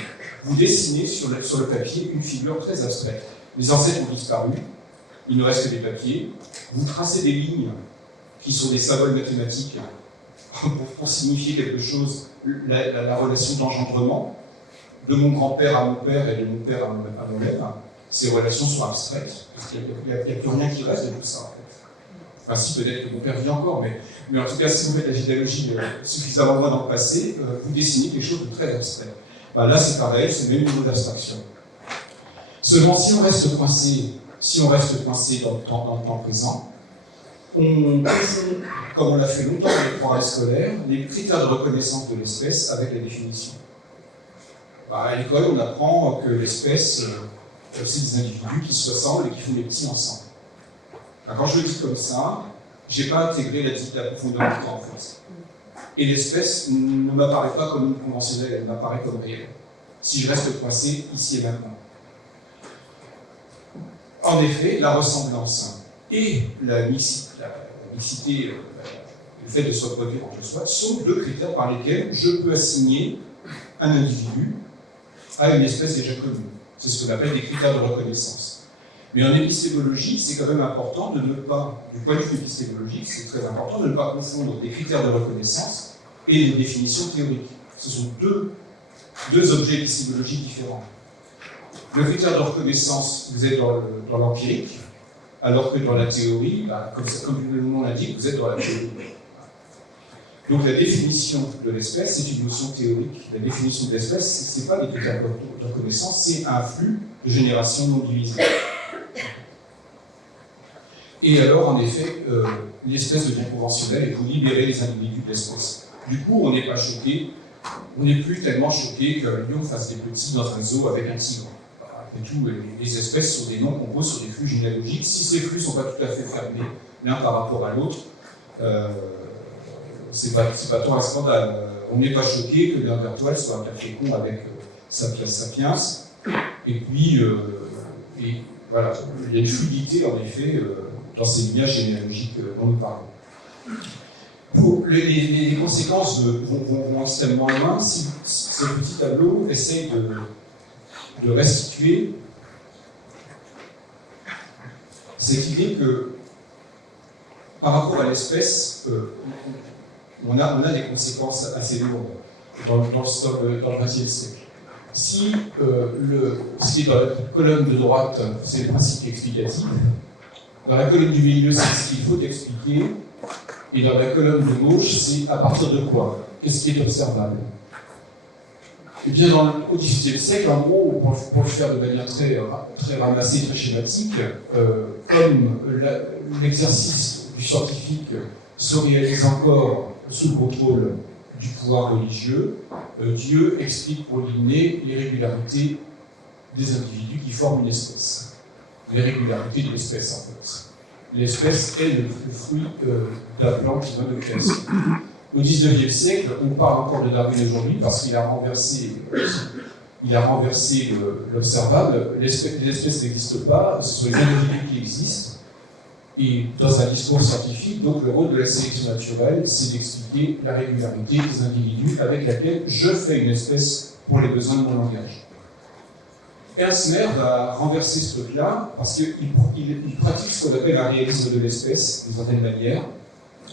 vous dessinez sur le papier une figure très abstraite. Les ancêtres ont disparu, il ne reste que des papiers, vous tracez des lignes qui sont des symboles mathématiques pour signifier quelque chose, la relation d'engendrement de mon grand-père à mon père et de mon père à moi-même. Ces relations sont abstraites, parce qu'il n'y a plus rien qui reste de tout ça, en fait. Enfin, si, peut-être que mon père vit encore, mais en tout cas, si vous faites la généalogie suffisamment loin dans le passé, vous dessinez quelque chose de très abstrait. Là, c'est pareil, c'est le même niveau d'abstraction. Seulement, si on reste coincé dans le temps présent, on confond, comme on l'a fait longtemps dans les programmes scolaires, les critères de reconnaissance de l'espèce avec la définition. À l'école, on apprend que l'espèce, c'est des individus qui se ressemblent et qui font des petits ensemble. Quand je le dis comme ça, je n'ai pas intégré la profondeur du temps en fait. Et l'espèce ne m'apparaît pas comme une conventionnelle, elle m'apparaît comme réelle. Si je reste coincé ici et maintenant. En effet, la ressemblance et la mixité, le fait de se reproduire entre soi, sont deux critères par lesquels je peux assigner un individu à une espèce déjà connue. C'est ce qu'on appelle des critères de reconnaissance. Mais en épistémologie, c'est quand même important de ne pas, du point de vue épistémologique, c'est très important de ne pas confondre des critères de reconnaissance et des définitions théoriques. Ce sont deux objets épistémologiques différents. Le critère de reconnaissance, vous êtes dans l'empirique, alors que dans la théorie, bah, comme le nom l'indique, vous êtes dans la théorie. Donc la définition de l'espèce, c'est une notion théorique. La définition de l'espèce, ce n'est pas des critères de reconnaissance, c'est un flux de génération non divisée. Et alors, en effet, l'espèce devient conventionnelle et vous libérez les individus de l'espèce. Du coup, on n'est pas choqué, on n'est plus tellement choqué qu'un lion fasse des petits dans un zoo avec un tigre. Après tout, les espèces sont des noms qu'on pose sur des flux généalogiques. Si ces flux ne sont pas tout à fait fermés l'un par rapport à l'autre, c'est pas tant un scandale. On n'est pas choqué que Néandertal soit un cas fécond avec Sapiens sapiens. Et puis, voilà, il y a une fluidité, en effet, dans ces liens généalogiques dont nous parlons. Pour les conséquences vont extrêmement loin. Si ce petit tableau essaye de restituer cette idée que, par rapport à l'espèce, on a des conséquences assez lourdes dans le XXe siècle. Si ce qui est dans la colonne de droite, c'est le principe explicatif, dans la colonne du milieu, c'est ce qu'il faut expliquer, et dans la colonne de gauche, c'est à partir de quoi? Qu'est-ce qui est observable? Eh bien, au XVIIIe siècle, en gros, pour le faire de manière très ramassée, très schématique, comme l'exercice du scientifique se réalise encore sous le contrôle du pouvoir religieux, Dieu explique pour l'inné les régularités des individus qui forment une espèce. Les régularités de l'espèce, en fait. L'espèce est le fruit d'un plan qui vient de création. Au XIXe siècle, on parle encore de Darwin aujourd'hui parce qu'il a renversé l'observable. Les espèces n'existent pas, ce sont les individus qui existent. Et dans un discours scientifique, donc le rôle de la sélection naturelle, c'est d'expliquer la régularité des individus avec laquelle je fais une espèce pour les besoins de mon langage. Ernst Mayr va renverser ce truc-là parce qu'il pratique ce qu'on appelle un réalisme de l'espèce, d'une certaine manière.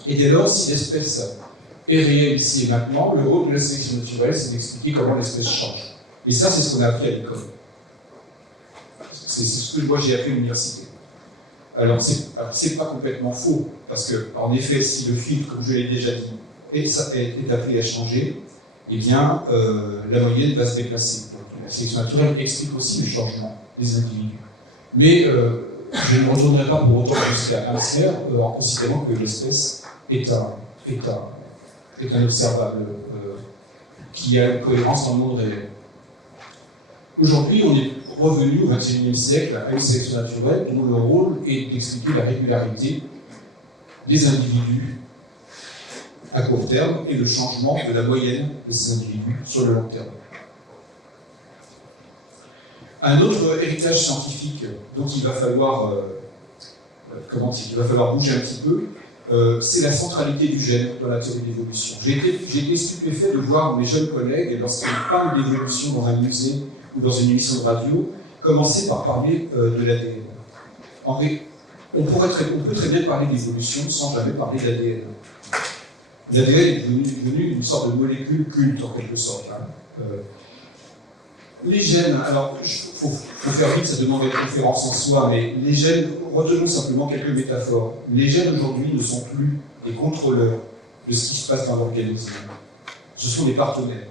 Et dès lors, si l'espèce est réelle ici et maintenant, le rôle de la sélection naturelle, c'est d'expliquer comment l'espèce change. Et ça, c'est ce qu'on a appris à l'école. C'est ce que moi j'ai appris à l'université. Alors, c'est pas complètement faux, parce que, en effet, si le filtre, comme je l'ai déjà dit, est appelé à changer, eh bien, la moyenne va se déplacer. Donc, la sélection naturelle explique aussi le changement des individus. Mais je ne retournerai pas pour autant jusqu'à Ernst Mayr en considérant que l'espèce est un observable qui a une cohérence dans le monde réel. Aujourd'hui, on est revenu au XXIe siècle à une sélection naturelle dont le rôle est d'expliquer la régularité des individus à court terme et le changement de la moyenne de ces individus sur le long terme. Un autre héritage scientifique dont il va falloir bouger un petit peu, c'est la centralité du gène dans la théorie de l'évolution. J'ai été stupéfait de voir mes jeunes collègues, lorsqu'ils parlent d'évolution dans un musée ou dans une émission de radio, commencer par parler de l'ADN. On peut très bien parler d'évolution sans jamais parler d'ADN. L'ADN est devenu une sorte de molécule culte, en quelque sorte. Les gènes, alors, il faut faire vite, ça demande une conférence en soi, mais les gènes, retenons simplement quelques métaphores. Les gènes aujourd'hui ne sont plus des contrôleurs de ce qui se passe dans l'organisme. Ce sont des partenaires.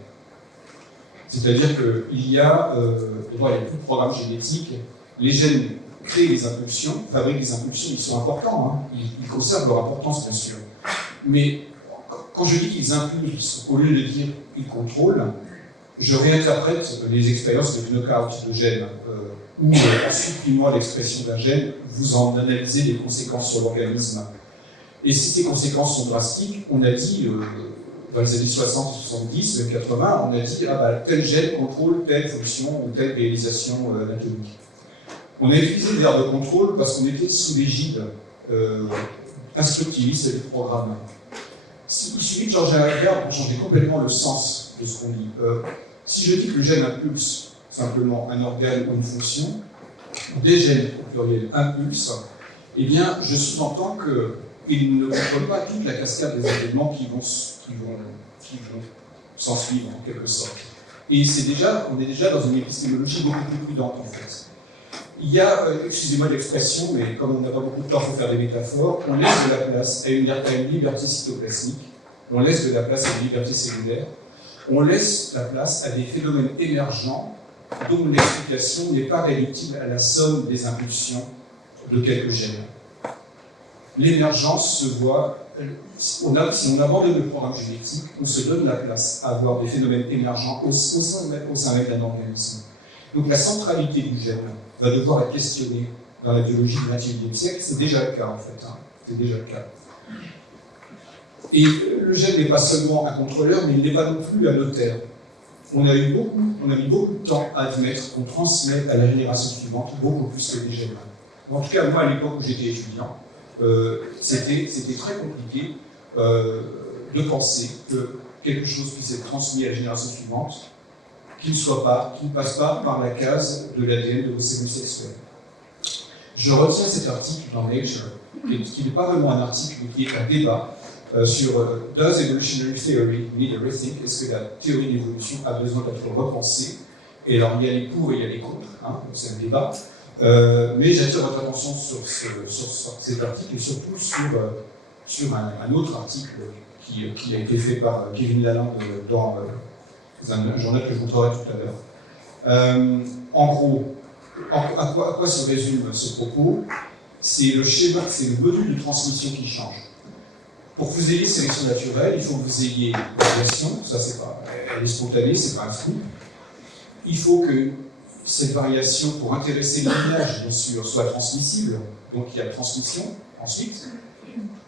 C'est-à-dire qu'il y a plus de programme génétique, les gènes créent les impulsions, fabriquent les impulsions, ils sont importants, hein. Ils conservent leur importance, bien sûr. Mais quand je dis qu'ils impulsent, au lieu de dire qu'ils contrôlent, je réinterprète les expériences de knockout de gènes, où en supprimant l'expression d'un gène, vous en analysez les conséquences sur l'organisme. Et si ces conséquences sont drastiques, on a dit, dans les années 60, 70, même 80, on a dit tel gène contrôle telle fonction ou telle réalisation anatomique. On a utilisé le verbe contrôle parce qu'on était sous l'égide instructiviste du programme. Il suffit de changer un verbe pour changer complètement le sens de ce qu'on dit. Si je dis que le gène impulse simplement un organe ou une fonction, des gènes au pluriel impulses, eh bien, je sous-entends qu'ils ne contrôlent pas toute la cascade des événements qui vont s'en suivre, en quelque sorte. Et on est déjà dans une épistémologie beaucoup plus prudente, en fait. Il y a, excusez-moi l'expression, mais comme on n'a pas beaucoup de temps pour faire des métaphores, on laisse de la place à une liberté cytoplasmique, on laisse de la place à une liberté cellulaire, on laisse la place à des phénomènes émergents dont l'explication n'est pas réductible à la somme des impulsions de quelques gènes. L'émergence se voit, si on abandonne le programme génétique, on se donne la place à avoir des phénomènes émergents au sein même d'un organisme. Donc la centralité du gène va devoir être questionnée dans la biologie du XXIe siècle, c'est déjà le cas en fait, c'est déjà le cas. Et le gène n'est pas seulement un contrôleur, mais il n'est pas non plus un notaire. On a mis beaucoup de temps à admettre qu'on transmet à la génération suivante beaucoup plus que des gènes. En tout cas, moi, à l'époque où j'étais étudiant, c'était très compliqué de penser que quelque chose puisse être transmis à la génération suivante, qui ne passe pas par la case de l'ADN de vos cellules sexuelles. Je retiens cet article dans Nature, qui n'est pas vraiment un article, mais qui est un débat sur Does Evolutionary Theory Need a Rethink? Est-ce que la théorie d'évolution a besoin d'être repensée? Et alors, il y a les pour et il y a les contre, c'est un débat. Mais j'attire votre attention sur cet article et surtout sur un autre article qui a été fait par Kevin Lalande dans un journal que je vous montrerai tout à l'heure. En gros, à quoi se résume ce propos? C'est le schéma, c'est le module de transmission qui change. Pour que vous ayez sélection naturelle, il faut que vous ayez variation, ça c'est pas, elle est spontanée, c'est pas un flou. Il faut que cette variation, pour intéresser le lignage, bien sûr, soit transmissible, donc il y a transmission ensuite,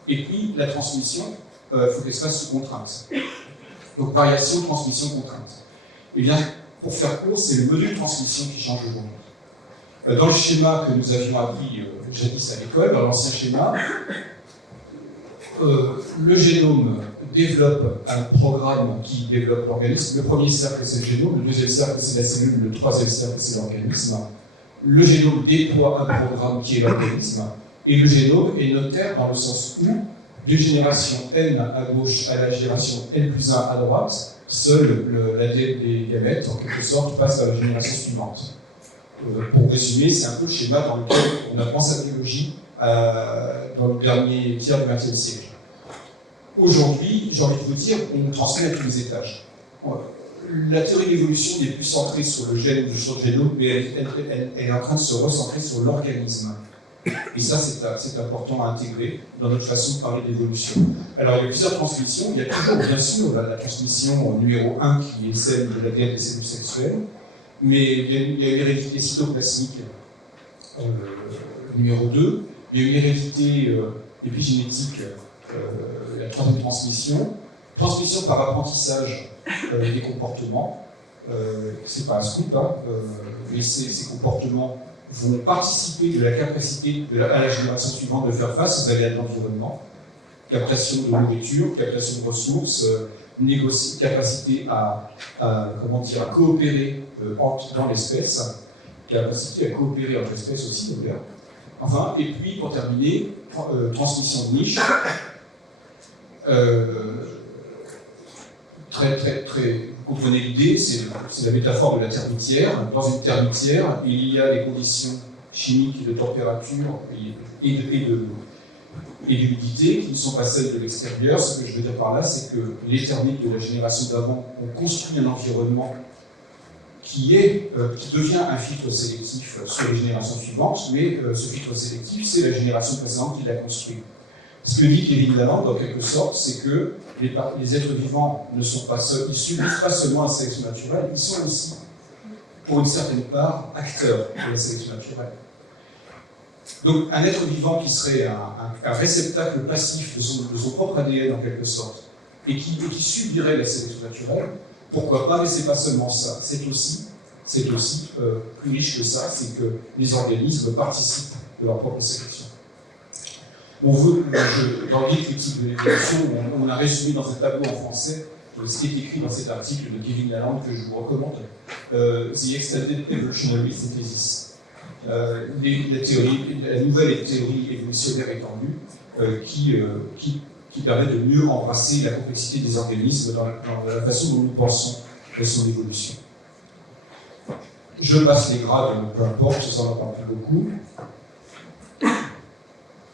et puis la transmission, il faut qu'elle se fasse sous contrainte. Donc variation, transmission, contrainte. Eh bien, pour faire court, c'est le module de transmission qui change aujourd'hui. Dans le schéma que nous avions appris jadis à l'école, dans l'ancien schéma, le génome développe un programme qui développe l'organisme. Le premier cercle, c'est le génome, le deuxième cercle, c'est la cellule, le troisième cercle, c'est l'organisme. Le génome déploie un programme qui est l'organisme, et le génome est notaire dans le sens où, d'une génération N à gauche à la génération N plus 1 à droite, seul l'ADN des gamètes, en quelque sorte, passe à la génération suivante. Pour résumer, c'est un peu le schéma dans lequel on apprend sa biologie dans le dernier tiers du XXe siècle. Aujourd'hui, j'ai envie de vous dire, on transmet à tous les étages. La théorie de l'évolution n'est plus centrée sur le gène ou sur le génome, mais elle est en train de se recentrer sur l'organisme. Et ça, c'est important à intégrer dans notre façon de parler d'évolution. Alors, il y a plusieurs transmissions. Il y a toujours, bien sûr, la transmission numéro 1, qui est celle de l'ADN des cellules sexuelles, mais il y a une hérédité cytoplasmique numéro 2, il y a une hérédité épigénétique, la troisième transmission par apprentissage des comportements, c'est pas un scoop, mais ces comportements vont participer de la capacité à la génération suivante de faire face aux aléas de l'environnement, captation de nourriture, captation de ressources, capacité à coopérer dans l'espèce, capacité à coopérer entre espèces aussi d'ailleurs. Enfin, et puis pour terminer, transmission de niche. Vous comprenez l'idée, c'est la métaphore de la termitière. Dans une termitière, il y a des conditions chimiques de température et d'humidité qui ne sont pas celles de l'extérieur. Ce que je veux dire par là, c'est que les termites de la génération d'avant ont construit un environnement qui devient un filtre sélectif sur les générations suivantes, mais ce filtre sélectif, c'est la génération précédente qui l'a construit. Ce que dit Kevin Lalande, en quelque sorte, c'est que les êtres vivants ne sont pas seuls, ils subissent pas seulement la sélection naturelle, ils sont aussi, pour une certaine part, acteurs de la sélection naturelle. Donc, un être vivant qui serait un réceptacle passif de son propre ADN, en quelque sorte, et qui subirait la sélection naturelle, pourquoi pas, mais c'est pas seulement ça, c'est aussi plus riche que ça, c'est que les organismes participent de leur propre sélection. Dans le guide critique de l'évolution, on a résumé dans un tableau en français ce qui est écrit dans cet article de Kevin Lalande que je vous recommande, The Extended Evolutionary Synthesis. la nouvelle théorie évolutionnaire étendue qui permet de mieux embrasser la complexité des organismes dans la façon dont nous pensons à son évolution. Je passe les grades, peu importe, ça n'en parle plus beaucoup.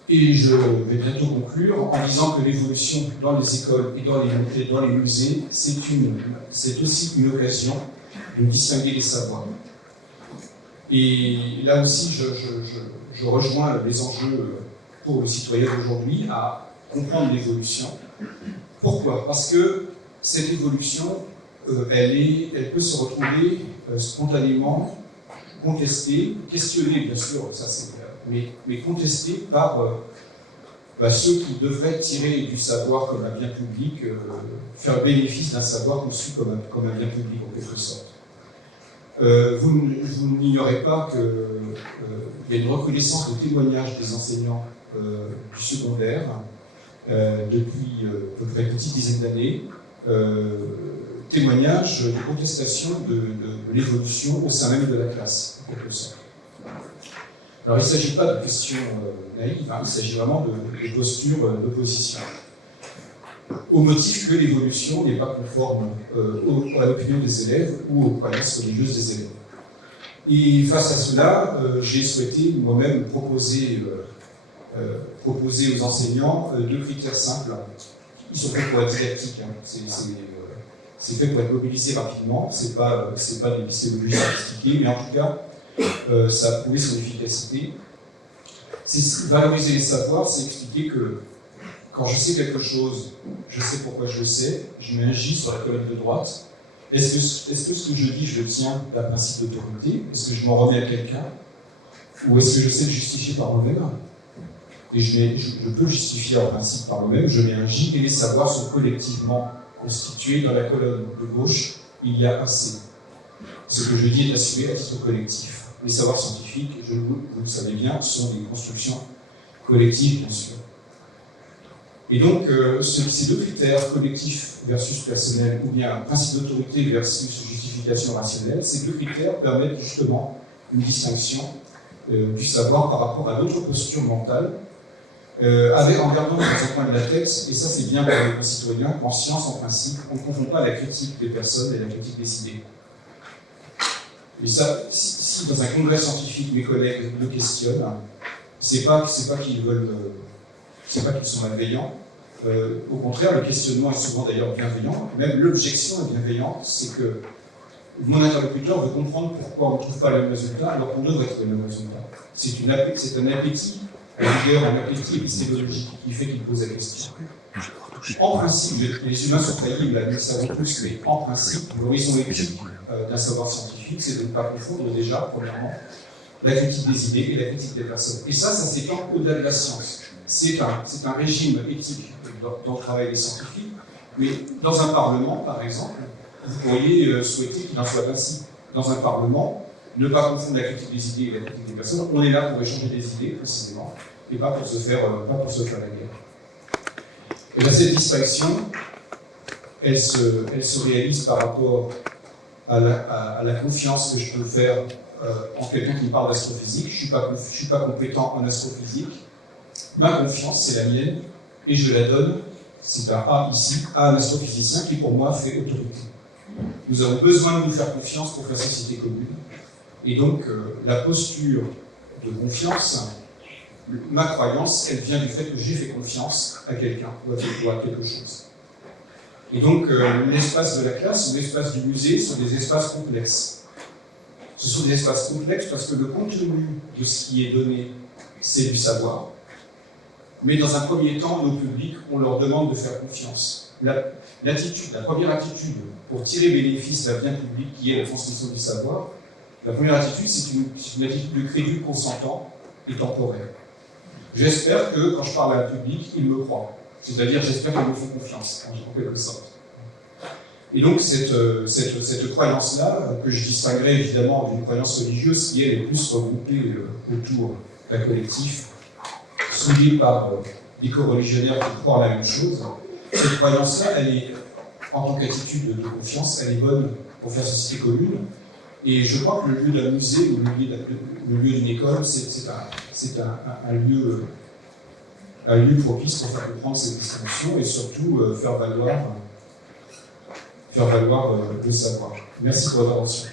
Et je vais bientôt conclure en disant que l'évolution dans les écoles et dans les musées, c'est aussi une occasion de distinguer les savoirs. Et là aussi, je rejoins les enjeux pour le citoyen d'aujourd'hui à comprendre l'évolution. Pourquoi? Parce que cette évolution, elle peut se retrouver spontanément contestée, questionnée bien sûr, ça c'est clair, mais contestée par ceux qui devraient tirer du savoir comme un bien public, faire bénéfice d'un savoir conçu comme un bien public en quelque sorte. Vous n'ignorez pas qu'il y a une reconnaissance de témoignages des enseignants du secondaire depuis à peu près une petite dizaine d'années, témoignages de contestation de l'évolution au sein même de la classe, en quelque sorte. Alors il ne s'agit pas de questions naïves, il s'agit vraiment de postures d'opposition, au motif que l'évolution n'est pas conforme à l'opinion des élèves ou aux croyances religieuses des élèves. Et face à cela, j'ai souhaité moi-même proposer aux enseignants deux critères simples. Ils sont faits pour être didactiques, hein. C'est fait pour être mobilisé rapidement, c'est pas des pistéologies sophistiquées, mais en tout cas, ça a prouvé son efficacité. Valoriser les savoirs, c'est expliquer que quand je sais quelque chose, je sais pourquoi je le sais, je mets un J sur la colonne de droite. Est-ce que ce que je dis, je le tiens d'un principe d'autorité? Est-ce que je m'en remets à quelqu'un? Ou est-ce que je sais le justifier par moi-même? Et je peux le justifier en principe par moi-même, je mets un J, et les savoirs sont collectivement constitués. Dans la colonne de gauche, il y a un C. Ce que je dis est assumé à titre collectif. Les savoirs scientifiques, vous le savez bien, sont des constructions collectives, bien sûr. Et donc, ces deux critères, collectif versus personnel, ou bien principe d'autorité versus justification rationnelle, ces deux critères permettent justement une distinction du savoir par rapport à d'autres postures mentales, en gardant dans un coin de la tête, et ça c'est bien pour les concitoyens, qu'en science, en principe, on ne confond pas la critique des personnes et la critique des idées. Et ça, si dans un congrès scientifique, mes collègues le questionnent, c'est pas qu'ils sont malveillants. Au contraire, le questionnement est souvent d'ailleurs bienveillant. Même l'objection est bienveillante, c'est que mon interlocuteur veut comprendre pourquoi on ne trouve pas le même résultat alors qu'on devrait trouver le même résultat. C'est un appétit, à rigueur, un appétit épistémologique qui fait qu'il pose la question. En principe, les humains sont faillibles, nous le savons tous, mais en principe, l'horizon éthique d'un savoir scientifique, c'est de ne pas confondre déjà, premièrement, la critique des idées et la critique des personnes. Et ça s'étend au-delà de la science. C'est un régime éthique dans le travail des scientifiques, mais dans un parlement, par exemple, vous pourriez souhaiter qu'il en soit ainsi. Dans un parlement, ne pas confondre la critique des idées et la critique des personnes, on est là pour échanger des idées, précisément, et pas pour se faire la guerre. Et bien, cette distinction, elle se réalise par rapport à la confiance que je peux faire en quelqu'un qui me parle d'astrophysique. Je ne suis pas compétent en astrophysique. Ma confiance, c'est la mienne, et je la donne, c'est un A ici, à un astrophysicien qui, pour moi, fait autorité. Nous avons besoin de nous faire confiance pour faire société commune. Et donc, la posture de confiance, ma croyance, elle vient du fait que j'ai fait confiance à quelqu'un ou à quelque chose. Et donc, l'espace de la classe ou l'espace du musée sont des espaces complexes. Ce sont des espaces complexes parce que le contenu de ce qui est donné, c'est du savoir. Mais dans un premier temps, nos publics, on leur demande de faire confiance. La première attitude pour tirer bénéfice d'un bien public qui est la transmission du savoir, la première attitude, c'est une attitude de crédule consentant et temporaire. J'espère que quand je parle à un public, ils me croient. C'est-à-dire, j'espère qu'ils me font confiance, en quelque sorte. Et donc, cette croyance-là, que je distinguerai évidemment d'une croyance religieuse qui, elle, est plus regroupée autour d'un collectif, soudé par des co-religionnaires qui croient la même chose, cette croyance-là, elle est, en tant qu'attitude de confiance, elle est bonne pour faire société commune, Et je crois que le lieu d'un musée ou le lieu d'une école, c'est un lieu propice pour faire comprendre ces distinctions et surtout faire valoir le savoir. Merci pour votre attention.